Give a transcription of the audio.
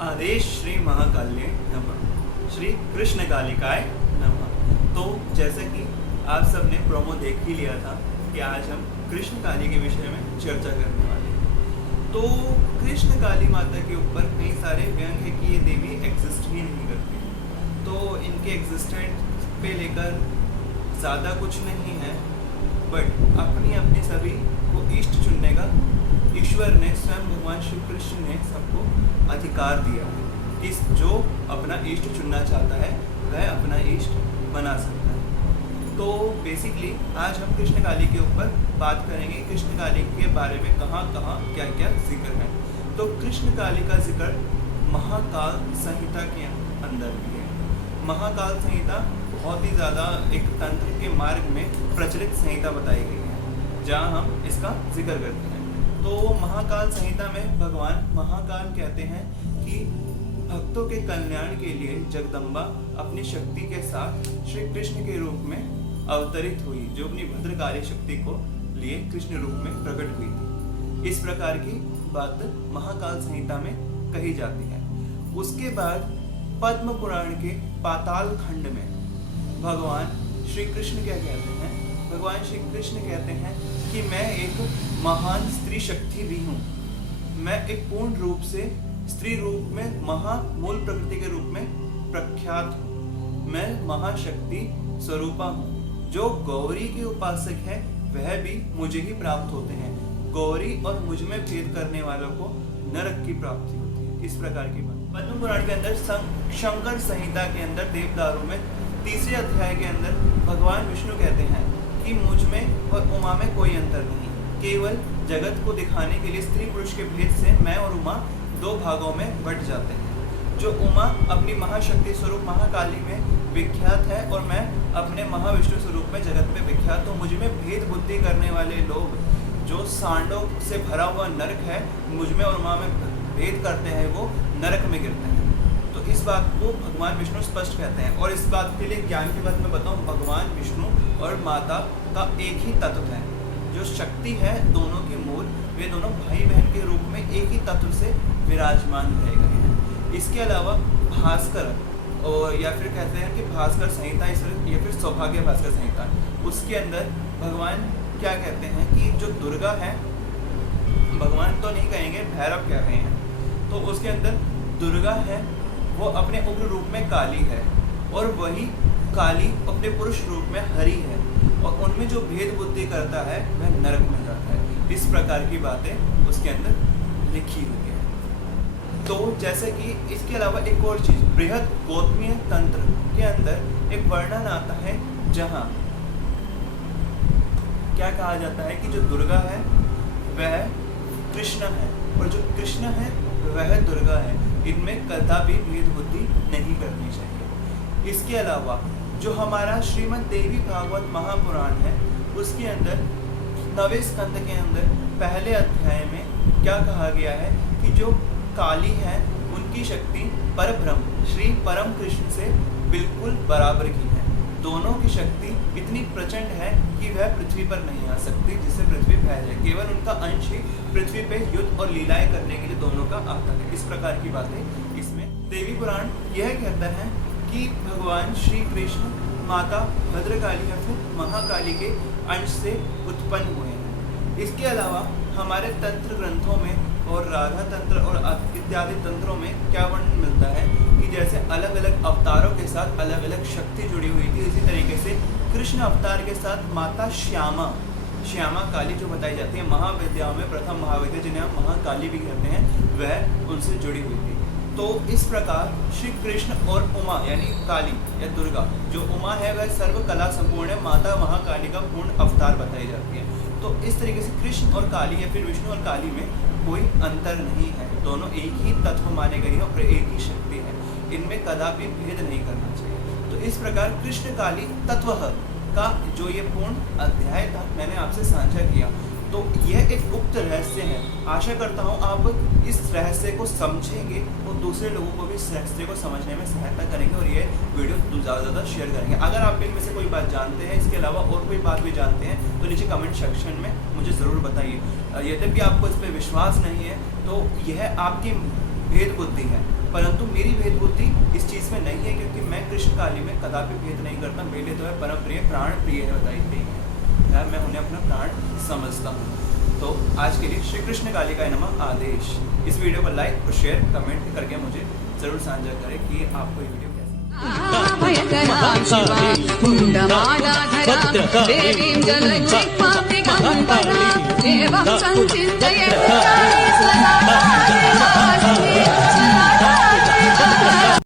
आदेश श्री महाकाल्ये नमः, श्री कृष्ण कालिकाय नमः। तो जैसे कि आप सबने प्रोमो देख ही लिया था कि आज हम कृष्ण काली के विषय में चर्चा करने वाले हैं। तो कृष्ण काली माता के ऊपर कई सारे व्यंग है कि ये देवी एग्जिस्ट ही नहीं करती, तो इनके एग्जिस्टेंस पे लेकर ज़्यादा कुछ नहीं है, बट अपनी अपनी सभी को इष्ट चुनने का ईश्वर ने, स्वयं भगवान श्री कृष्ण ने सबको अधिकार दिया कि जो अपना इष्ट चुनना चाहता है वह अपना इष्ट बना सकता है। तो बेसिकली आज हम कृष्ण काली के ऊपर बात करेंगे, कृष्ण काली के बारे में कहाँ कहाँ क्या क्या जिक्र है। तो कृष्ण काली का जिक्र महाकाल संहिता के अंदर भी है। महाकाल संहिता बहुत ही ज़्यादा एक तंत्र के मार्ग में प्रचलित संहिता बताई गई है, जहाँ हम इसका जिक्र करते हैं। तो महाकाल संहिता में भगवान महाकाल कहते हैं कि भक्तों के कल्याण के लिए जगदम्बा अपनी शक्ति के साथ श्री कृष्ण के रूप में अवतरित हुई, जो अपनी भद्रकाली शक्ति को लिए कृष्ण रूप में प्रकट हुई थी। इस प्रकार की बात महाकाल संहिता में कही जाती है। उसके बाद पद्म पुराण के पाताल खंड में भगवान श्री कृष्ण क्या कहते हैं? भगवान श्री कृष्ण कहते हैं कि मैं एक महान स्त्री शक्ति भी हूँ। मैं एक पूर्ण रूप से स्त्री रूप में महामूल प्रकृति के रूप में प्रख्यात हूँ। मैं महाशक्ति स्वरूपा हूँ। जो गौरी के उपासक है वह भी मुझे ही प्राप्त होते हैं। गौरी और मुझ में भेद करने वालों को नरक की प्राप्ति होती है। इस प्रकार की बात पद्म पुराण के अंदर शंकर संहिता के अंदर देवदारू में 3 अध्याय के अंदर भगवान विष्णु कहते हैं कि मुझ में और उमा में कोई अंतर नहीं, केवल जगत को दिखाने के लिए स्त्री पुरुष के भेद से मैं और उमा 2 भागों में बंट जाते हैं। जो उमा अपनी महाशक्ति स्वरूप महाकाली में विख्यात है और मैं अपने महाविष्णु स्वरूप में जगत में विख्यात हूँ। मुझ में भेद बुद्धि करने वाले लोग, जो सांडों से भरा हुआ नरक है, मुझ में और उमा में भेद करते हैं, वो नरक में गिरते हैं। तो इस बात को भगवान विष्णु स्पष्ट कहते हैं। और इस बात के लिए ज्ञान की बात मैं बताऊँ, भगवान विष्णु और माता का एक ही तत्व है। जो शक्ति है दोनों की मूल, वे दोनों भाई बहन के रूप में एक ही तत्व से विराजमान रहे गए हैं। इसके अलावा भास्कर, और या फिर कहते हैं कि भास्कर संहिता या फिर सौभाग्य भास्कर संहिता, उसके अंदर भगवान क्या कहते हैं कि जो दुर्गा है, भगवान तो नहीं कहेंगे, भैरव कह रहे हैं, तो उसके अंदर दुर्गा है, वो अपने उग्र रूप में काली है, और वही काली अपने पुरुष रूप में हरि है, और उनमें जो भेद बुद्धि करता है वह नरक में जाता है। इस प्रकार की बातें उसके अंदर लिखी हुई है। तो जैसे कि इसके अलावा एक और चीज, बृहद गौतमीय तंत्र के अंदर एक वर्णन आता है जहाँ क्या कहा जाता है कि जो दुर्गा है वह कृष्ण है, और जो कृष्ण है वह दुर्गा है। इनमें कदापि भेद बुद्धि नहीं करनी चाहिए। इसके अलावा जो हमारा श्रीमद् देवी भागवत महापुराण है, उसके अंदर 9वें स्कंद के अंदर पहले अध्याय में क्या कहा गया है कि जो काली है उनकी शक्ति परब्रह्म श्री परम कृष्ण से बिल्कुल बराबर की है। दोनों की शक्ति इतनी प्रचंड है कि वह पृथ्वी पर नहीं आ सकती, जिससे पृथ्वी फैल जाए। केवल उनका अंश ही पृथ्वी पे युद्ध और लीलाएं करने के लिए दोनों का आता है। इस प्रकार की बातें इसमें देवी पुराण यह कहता है कि भगवान श्री कृष्ण माता भद्रकाली या फिर महाकाली के अंश से उत्पन्न हुए हैं। इसके अलावा हमारे तंत्र ग्रंथों में और राधा तंत्र और इत्यादि तंत्रों में क्या वर्णन मिलता है कि जैसे अलग अलग अवतारों के साथ अलग अलग शक्ति जुड़ी हुई थी, इसी तरीके से कृष्ण अवतार के साथ माता श्यामा काली जो बताई जाती है, महाविद्याओं में प्रथम महाविद्या जिन्हें हम महाकाली भी कहते हैं, वह उनसे जुड़ी हुई थी। तो इस प्रकार श्री कृष्ण और उमा यानी काली या दुर्गा, जो उमा है वह सर्व कला संपूर्ण है, माता महाकाली का पूर्ण अवतार बताई जाती है। तो इस तरीके से कृष्ण और काली या फिर विष्णु और काली में कोई अंतर नहीं है, दोनों एक ही तत्व माने गए हैं और एक ही शक्ति है। इनमें कदापि भेद नहीं करना चाहिए। तो इस प्रकार कृष्ण काली तत्व का जो ये पूर्ण अध्याय था मैंने आपसे साझा किया। तो यह एक गुप्त रहस्य है। आशा करता हूँ आप इस रहस्य को समझेंगे तो दूसरे लोगों को भी इस रहस्य को समझने में सहायता करेंगे और ये वीडियो ज़्यादा से ज़्यादा शेयर करेंगे। अगर आप इनमें से कोई बात जानते हैं, इसके अलावा और कोई बात भी जानते हैं, तो नीचे कमेंट सेक्शन में मुझे ज़रूर बताइए। यद्यपि आपको इस पर विश्वास नहीं है तो यह आपकी भेद बुद्धि है, परंतु मेरी भेद बुद्धि इस चीज़ में नहीं है, क्योंकि मैं कृष्ण काली में कदापि भेद नहीं करता। मेरे तो है परम प्रिय, प्राण प्रिय है, बताई गई है, मैं उन्हें अपना प्राण समझता हूँ। तो आज के लिए श्री कृष्ण कालिकाय नमः आदेश। इस वीडियो को लाइक और शेयर कमेंट करके मुझे ज़रूर साझा करें कि आपको ये वीडियो कैसी